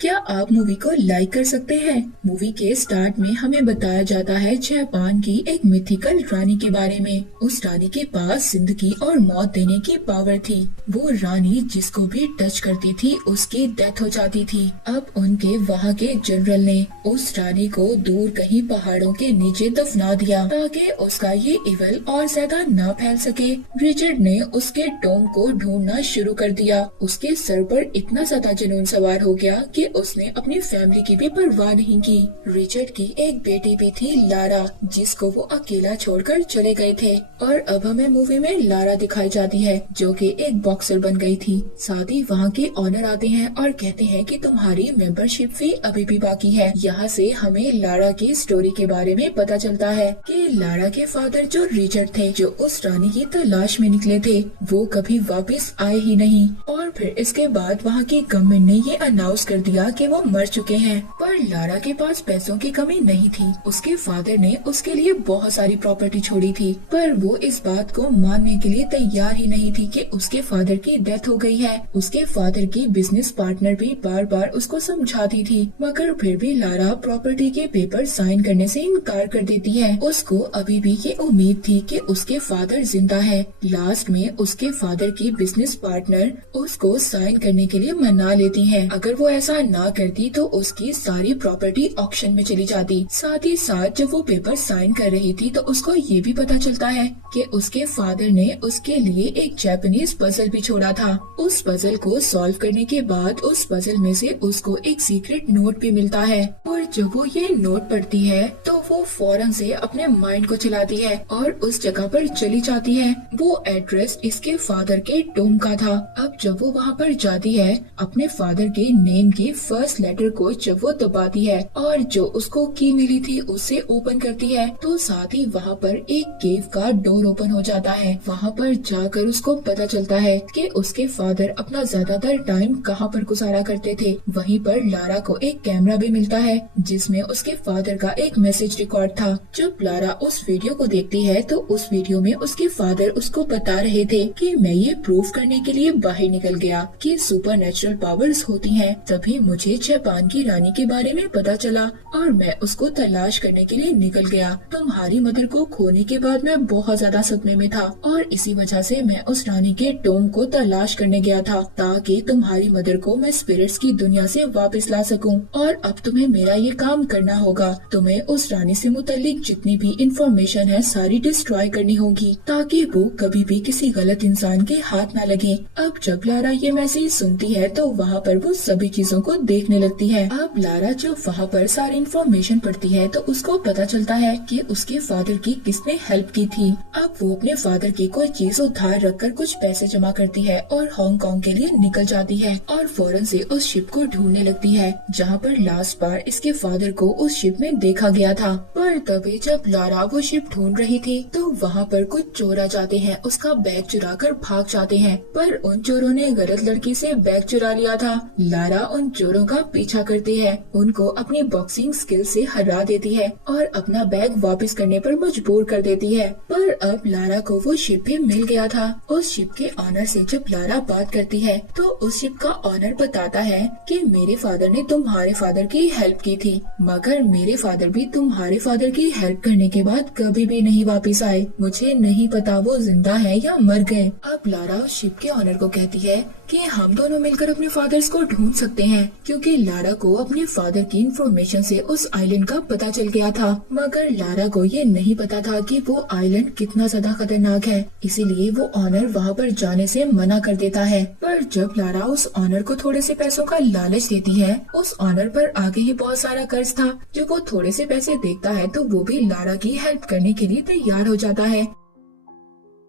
क्या आप मूवी को लाइक कर सकते हैं? मूवी के स्टार्ट में हमें बताया जाता है जापान की एक मिथिकल रानी के बारे में। उस रानी के पास जिंदगी और मौत देने की पावर थी। वो रानी जिसको भी टच करती थी उसकी डेथ हो जाती थी। अब उनके वहाँ के जनरल ने उस रानी को दूर कहीं पहाड़ों के नीचे दफना दिया ताकि उसका ये इवल और ज्यादा न फैल सके। रिचर्ड ने उसके टॉम को ढूंढना शुरू कर दिया। उसके सर पर इतना ज्यादा जुनून सवार हो गया कि उसने अपनी फैमिली की भी परवाह नहीं की। रिचर्ड की एक बेटी भी थी लारा, जिसको वो अकेला छोड़कर चले गए थे। और अब हमें मूवी में लारा दिखाई जाती है जो कि एक बॉक्सर बन गई थी। साथ ही वहाँ के ऑनर आते हैं और कहते हैं कि तुम्हारी मेंबरशिप फी अभी भी बाकी है। यहाँ से हमें लारा की स्टोरी के बारे में पता चलता है कि लारा के फादर जो रिचर्ड थे, जो उस रानी की तलाश में निकले थे, वो कभी वापस आए ही नहीं। और फिर इसके बाद वहाँ की गवर्नमेंट ने ये अनाउंस कर दिया कि वो मर चुके हैं। पर लारा के पास पैसों की कमी नहीं थी। उसके फादर ने उसके लिए बहुत सारी प्रॉपर्टी छोड़ी थी, पर वो इस बात को मानने के लिए तैयार ही नहीं थी कि उसके फादर की डेथ हो गई है। उसके फादर की बिजनेस पार्टनर भी बार बार उसको समझाती थी, मगर फिर भी लारा प्रॉपर्टी के पेपर साइन करने से इनकार कर देती है। उसको अभी भी ये उम्मीद थी कि उसके फादर जिंदा है। लास्ट में उसके फादर की बिजनेस पार्टनर उसको साइन करने के लिए मना लेती है। अगर वो ऐसा ना करती तो उसकी सारी प्रॉपर्टी ऑक्शन में चली जाती। साथ ही साथ जब वो पेपर साइन कर रही थी तो उसको ये भी पता चलता है कि उसके फादर ने उसके लिए एक जापानीज पजल भी छोड़ा था। उस पजल को सॉल्व करने के बाद उस पजल में से उसको एक सीक्रेट नोट भी मिलता है। और जब वो ये नोट पढ़ती है तो वो फौरन से अपने माइंड को चलाती है और उस जगह पर चली जाती है। वो एड्रेस इसके फादर के टॉम का था। अब जब वो वहाँ पर जाती है, अपने फादर के नेम की फर्स्ट लेटर को जब वो दबाती है और जो उसको की मिली थी उससे ओपन करती है, तो साथ ही वहाँ पर एक केव का डोर ओपन हो जाता है। वहाँ पर जाकर उसको पता चलता है कि उसके फादर अपना ज्यादातर टाइम कहाँ पर गुजारा करते थे। वहीं पर लारा को एक कैमरा भी मिलता है जिसमें उसके फादर का एक मैसेज रिकॉर्ड था। जब लारा उस वीडियो को देखती है तो उस वीडियो में उसके फादर उसको बता रहे थे कि मैं ये प्रूव करने के लिए बाहर निकल गया कि सुपर नेचुरल पावर्स होती हैं। तभी मुझे जापान की रानी के बारे में पता चला और मैं उसको तलाश करने के लिए निकल गया। तुम्हारी मदर को खोने के बाद मैं बहुत ज्यादा सदमे में था और इसी वजह से मैं उस रानी के टॉम को तलाश करने गया था ताकि तुम्हारी मदर को मैं स्पिरिट्स की दुनिया से वापस ला सकूं। और अब तुम्हें मेरा ये काम करना होगा। तुम्हें उस रानी से मुतालिक जितनी भी इंफॉर्मेशन है सारी डिस्ट्रॉय करनी होगी ताकि वो कभी भी किसी गलत इंसान के हाथ न लगे। अब जब लारा ये मैसेज सुनती है तो वहाँ पर वो सभी चीजों को देखने लगती है। अब लारा जब वहाँ पर सारी इंफॉर्मेशन पढ़ती है तो उसको पता चलता है कि उसके फादर की किसने हेल्प की थी। अब वो अपने फादर की कोई चीज उधार रखकर कुछ पैसे जमा करती है और हांगकांग के लिए निकल जाती है और फौरन से उस शिप को ढूंढने लगती है जहाँ पर लास्ट बार इसके फादर को उस शिप में देखा गया था। पर तभी जब लारा वो शिप ढूंढ रही थी तो वहाँ पर कुछ चोर आ जाते हैं, उसका बैग चुरा कर भाग जाते हैं। पर उन चोरों ने गलत लड़की से बैग चुरा लिया था। लारा उन चोरों का पीछा करती है, उनको अपनी बॉक्सिंग स्किल से हरा देती है और अपना बैग वापस करने पर मजबूर कर देती है। पर अब लारा को वो शिप भी मिल गया था। उस शिप के ऑनर से जब लारा बात करती है तो उस शिप का ऑनर बताता है कि मेरे फादर ने तुम्हारे फादर की हेल्प की थी, मगर मेरे फादर भी तुम्हारे फादर की हेल्प करने के बाद कभी भी नहीं वापस आए। मुझे नहीं पता वो जिंदा है या मर गए। अब लारा शिप के ऑनर को कहती है कि हम दोनों मिलकर अपने फादर्स को ढूंढ सकते हैं, क्योंकि लारा को अपने फादर की इंफॉर्मेशन से उस आइलैंड का पता चल गया था। मगर लारा को ये नहीं पता था कि वो आइलैंड कितना ज्यादा खतरनाक है, इसीलिए वो ऑनर वहाँ पर जाने से मना कर देता है। पर जब लारा उस ऑनर को थोड़े से पैसों का लालच देती है, उस ऑनर पर आगे ही बहुत सारा कर्ज था। जब वो थोड़े से पैसे देखता है तो वो भी लारा की हेल्प करने के लिए तैयार हो जाता है।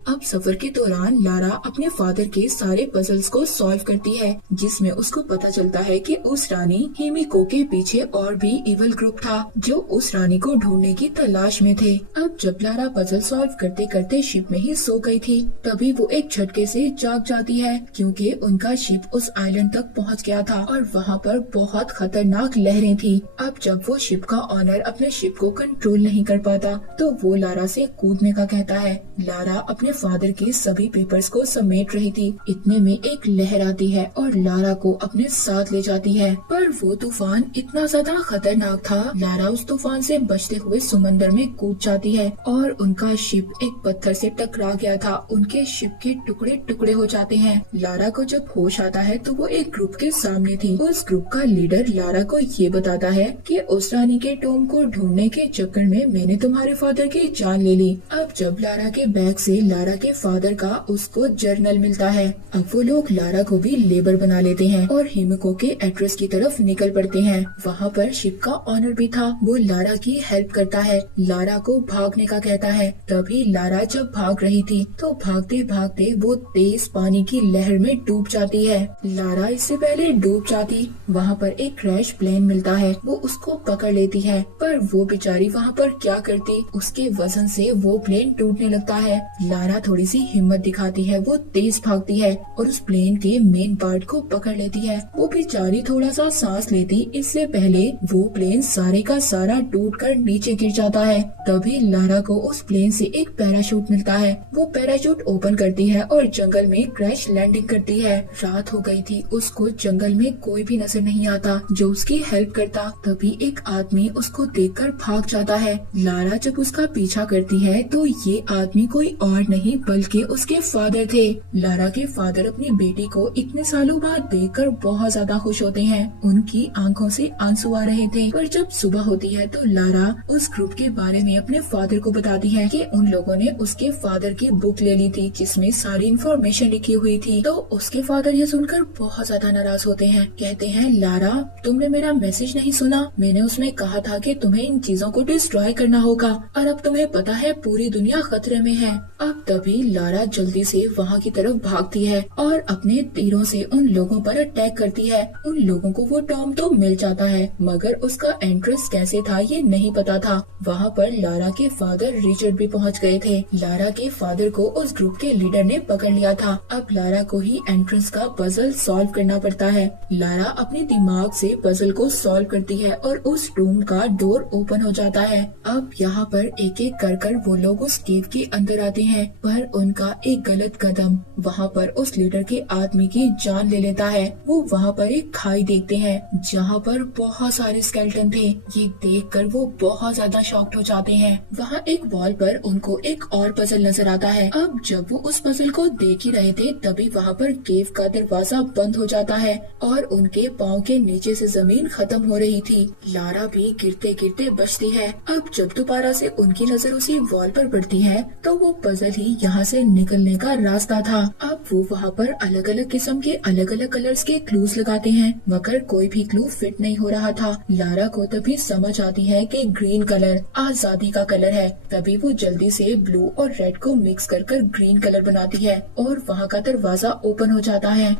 अब सफर के दौरान लारा अपने फादर के सारे पजल्स को सॉल्व करती है, जिसमें उसको पता चलता है कि उस रानी हिमिको के पीछे और भी इवल ग्रुप था जो उस रानी को ढूंढने की तलाश में थे। अब जब लारा पजल सॉल्व करते करते शिप में ही सो गई थी, तभी वो एक झटके से जाग जाती है क्योंकि उनका शिप उस आइलैंड तक पहुंच गया था और वहाँ पर बहुत खतरनाक लहरें थी। अब जब वो शिप का ऑनर अपने शिप को कंट्रोल नहीं कर पाता तो वो लारा से कूदने का कहता है। लारा अपने फादर के सभी पेपर्स को समेट रही थी। इतने में एक लहर आती है और लारा को अपने साथ ले जाती है, पर वो तूफान इतना ज्यादा खतरनाक था। लारा उस तूफान से बचते हुए समंदर में कूद जाती है और उनका शिप एक पत्थर से टकरा गया था। उनके शिप के टुकड़े टुकड़े हो जाते हैं। लारा को जब होश आता है तो वो एक ग्रुप के सामने थी। उस ग्रुप का लीडर लारा को ये बताता है कि उस रानी के टॉम को ढूंढने के चक्कर में मैंने तुम्हारे फादर की जान ले ली। अब जब लारा के बैग से लारा के फादर का उसको जर्नल मिलता है। अब वो लोग लारा को भी लेबर बना लेते हैं और हिमिको के एड्रेस की तरफ निकल पड़ते हैं। वहाँ पर शिप का ऑनर भी था। वो लारा की हेल्प करता है, लारा को भागने का कहता है। तभी लारा जब भाग रही थी तो भागते भागते वो तेज पानी की लहर में डूब जाती है। लारा इससे पहले डूब जाती। वहाँ पर एक क्रैश प्लेन मिलता है, वो उसको पकड़ लेती है, पर वो बेचारी वहाँ पर क्या करती, उसके वजन से वो प्लेन टूटने लगता है। लारा थोड़ी सी हिम्मत दिखाती है, वो तेज भागती है और उस प्लेन के मेन पार्ट को पकड़ लेती है। वो बेचारी थोड़ा सा सांस लेती इससे पहले वो प्लेन सारे का सारा टूटकर नीचे गिर जाता है। तभी लारा को उस प्लेन से एक पैराशूट मिलता है। वो पैराशूट ओपन करती है और जंगल में क्रैश लैंडिंग करती है। रात हो गई थी, उसको जंगल में कोई भी नजर नहीं आता जो उसकी हेल्प करता। तभी एक आदमी उसको देखकर भाग जाता है। लारा जब उसका पीछा करती है तो ये आदमी कोई और नहीं बल्कि उसके फादर थे। लारा के फादर अपनी बेटी को इतने सालों बाद देखकर बहुत ज्यादा खुश होते हैं। उनकी आंखों से आंसू आ रहे थे। पर जब सुबह होती है तो लारा उस ग्रुप के बारे में अपने फादर को बताती है कि उन लोगों ने उसके फादर की बुक ले ली थी जिसमें सारी इन्फॉर्मेशन लिखी हुई थी। तो उसके फादर ये सुनकर बहुत ज्यादा नाराज होते हैं। कहते हैं, लारा तुमने मेरा मैसेज नहीं सुना, मैंने उसमें कहा था कि तुम्हें इन चीजों को डिस्ट्रॉय करना होगा और अब तुम्हें पता है पूरी दुनिया खतरे में है। अब तभी लारा जल्दी से वहाँ की तरफ भागती है और अपने तीरों से उन लोगों पर अटैक करती है। उन लोगों को वो टॉम तो मिल जाता है मगर उसका एंट्रेंस कैसे था ये नहीं पता था। वहाँ पर लारा के फादर रिचर्ड भी पहुँच गए थे। लारा के फादर को उस ग्रुप के लीडर ने पकड़ लिया था। अब लारा को ही एंट्रेंस का पजल सॉल्व करना पड़ता है। लारा अपने दिमाग से पजल को सॉल्व करती है और उस रूम का डोर ओपन हो जाता है। अब यहाँ पर एक एक कर वो लोग उस केव के अंदर आते हैं, पर उनका एक गलत कदम वहाँ पर उस लीडर के आदमी की जान ले लेता है। वो वहाँ पर एक खाई देखते हैं जहाँ पर बहुत सारे स्केलेटन थे। ये देखकर वो बहुत ज्यादा शॉक्ड हो जाते हैं। वहाँ एक वॉल पर उनको एक और पजल नजर आता है। अब जब वो उस पजल को देख ही रहे थे तभी वहाँ पर केव का दरवाजा बंद हो जाता है और उनके पाँव के नीचे से जमीन खत्म हो रही थी। लारा भी गिरते गिरते बचती है। अब जब दोबारा से उनकी नजर उसी वॉल पर पड़ती है तो वो पजल ही यहाँ से निकलने का रास्ता था। अब वो वहाँ पर अलग अलग किस्म के अलग अलग कलर्स के क्लूज लगाते हैं मगर कोई भी क्लू फिट नहीं हो रहा था। लारा को तभी समझ आती है कि ग्रीन कलर आजादी का कलर है। तभी वो जल्दी से ब्लू और रेड को मिक्स कर ग्रीन कलर बनाती है और वहाँ का दरवाजा ओपन हो जाता है।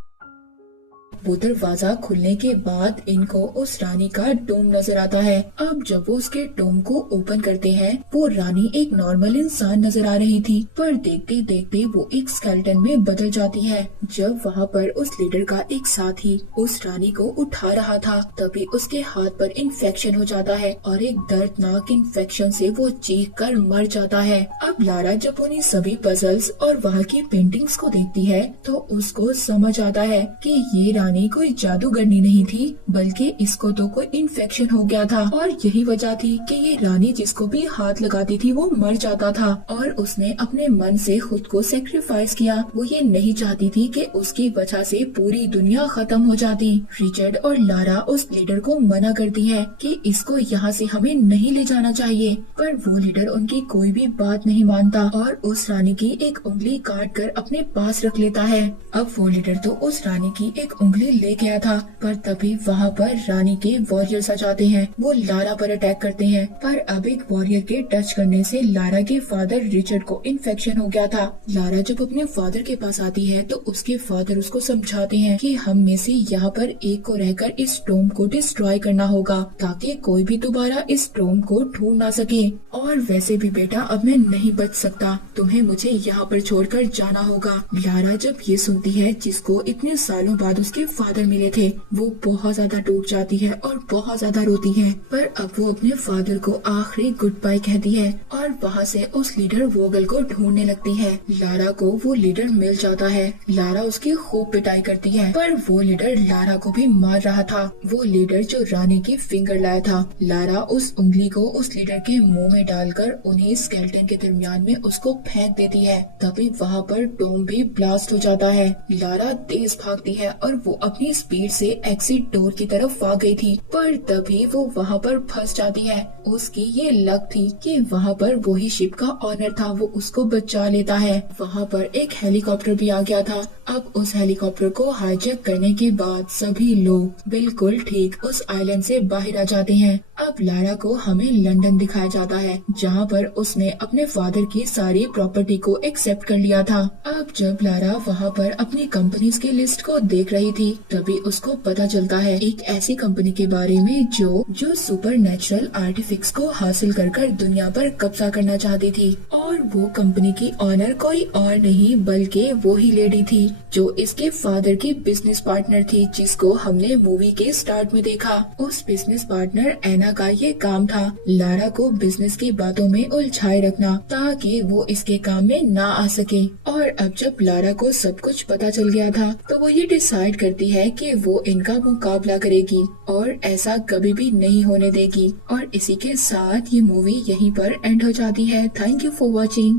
वो दरवाजा खुलने के बाद इनको उस रानी का डोम नजर आता है। अब जब वो उसके डोम को ओपन करते हैं वो रानी एक नॉर्मल इंसान नजर आ रही थी, पर देखते देखते वो एक स्केलेटन में बदल जाती है। जब वहाँ पर उस लीडर का एक साथी उस रानी को उठा रहा था तभी उसके हाथ पर इन्फेक्शन हो जाता है और एक दर्दनाक इन्फेक्शन से वो चीख कर मर जाता है। अब लारा जब उन्हीं सभी पजल्स और वहाँ की पेंटिंग्स को देखती है तो उसको समझ आता है कि ये रानी कोई जादूगरनी नहीं थी बल्कि इसको तो कोई इन्फेक्शन हो गया था और यही वजह थी कि ये रानी जिसको भी हाथ लगाती थी वो मर जाता था और उसने अपने मन से खुद को सेक्रीफाइस किया। वो ये नहीं चाहती थी कि उसकी वजह से पूरी दुनिया खत्म हो जाती। रिचर्ड और लारा उस लीडर को मना करती है कि इसको यहाँ से हमें नहीं ले जाना चाहिए, पर वो लीडर उनकी कोई भी बात नहीं मानता और उस रानी की एक उंगली काट कर अपने पास रख लेता है। अब वो लीडर तो उस रानी की एक उंगली ले गया था, पर तभी वहाँ पर रानी के वॉरियर्स आ जाते हैं। वो लारा पर अटैक करते हैं, पर अब एक वॉरियर के टच करने से लारा के फादर रिचर्ड को इन्फेक्शन हो गया था। लारा जब अपने फादर के पास आती है तो उसके फादर उसको समझाते हैं कि हम में से यहाँ पर एक को रहकर इस टॉम को डिस्ट्रॉय करना होगा ताकि कोई भी दोबारा इस टॉम को ढूंढ ना सके। और वैसे भी बेटा अब मैं नहीं बच सकता, तुम्हें मुझे यहाँ पर छोड़कर जाना होगा। लारा जब ये सुनती है जिसको इतने सालों बाद उसके फादर मिले थे। वो बहुत ज्यादा टूट जाती है और बहुत ज्यादा रोती है, पर अब वो अपने फादर को आखिरी गुड बाय कहती है और वहाँ से उस लीडर वोगल को ढूंढने लगती है। लारा को वो लीडर मिल जाता है। लारा उसकी खूब पिटाई करती है, पर वो लीडर लारा को भी मार रहा था। वो लीडर जो रानी की फिंगर लाया था। लारा उस उंगली को उस लीडर के मुंह में डालकर उन्हीं स्केलेटन के दरमियान में उसको फेंक देती है। तभी वहाँ पर टॉम भी ब्लास्ट हो जाता है। लारा तेज भागती है और वो अपनी स्पीड से एग्जिट डोर की तरफ आ गई थी, पर तभी वो वहाँ पर फंस जाती है। उसकी ये लक थी कि वहाँ पर वही शिप का ऑनर था, वो उसको बचा लेता है। वहाँ पर एक हेलीकॉप्टर भी आ गया था। अब उस हेलीकॉप्टर को हाईजैक करने के बाद सभी लोग बिल्कुल ठीक उस आइलैंड से बाहर आ जाते हैं। अब लारा को हमें लंदन दिखाया जाता है, जहाँ पर उसने अपने फादर की सारी प्रॉपर्टी को एक्सेप्ट कर लिया था। अब जब लारा वहाँ पर अपनी कंपनीज की लिस्ट को देख रही थी, तभी उसको पता चलता है एक ऐसी कंपनी के बारे में जो सुपर नेचुरल आर्टिफिक्स को हासिल कर दुनिया पर कब्जा करना चाहती थी। और वो कंपनी की ऑनर कोई और नहीं बल्कि वो ही लेडी थी जो इसके फादर की बिजनेस पार्टनर थी, जिसको हमने मूवी के स्टार्ट में देखा। उस बिजनेस पार्टनर एना का ये काम था लारा को बिजनेस की बातों में उलझाए रखना, ताकि वो इसके काम में ना आ सके। और अब जब लारा को सब कुछ पता चल गया था, तो वो ये डिसाइड करती है कि वो इनका मुकाबला करेगी और ऐसा कभी भी नहीं होने देगी। और इसी के साथ ये मूवी यहीं पर एंड हो जाती है। Thank you for watching.